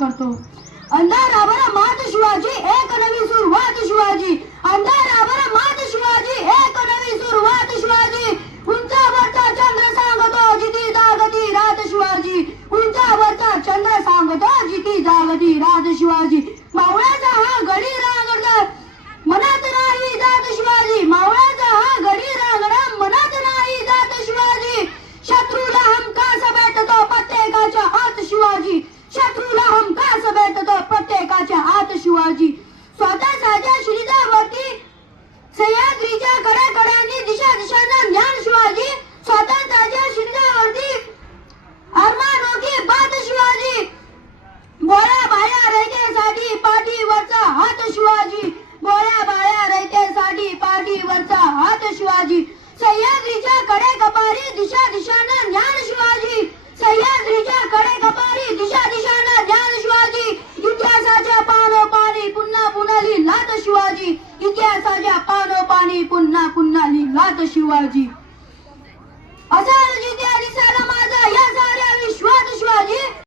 करतो. अंधारावर मात शिवाजी एक नवी सुरुवात शिवाजी. अंधारावर मात शिवाजी एक नवी सुरुवात शिवाजी. उंचावरचा चंद्र सांगतो जिती जागती रात शिवाजी. उंचावरचा चंद्र सांगतो जिती जागती रात शिवाजी. हमखास भेटतो प्रत्येकाच्या आत शिवाजी. स्वतः साध्या श्रीदावरती सह्याद्रीच्या कड्याकड्यांनी दिशा दिशांना ज्ञान शिवाजी. स्वतः साध्या श्रीदावरती अरमानोगी बात शिवाजी. बोळ्या बाया रयतेसाठी पाठीवरचा हात शिवाजी. बोळ्या बाया रयतेसाठी पाठीवरचा हात शिवाजी. सह्याद्रीच्या कड्या कपारी दिशा दिशांना ज्ञान शिवाजी सह्याद्रीच्या कडे कपारी दिशा दिशानं ज्ञान शिवाजी इतिहासाच्या पानोपानी पुन्हा पुन्हा लिहिलात शिवाजी इतिहासाच्या पानोपानी पुन्हा पुन्हा लिहिलात शिवाजी.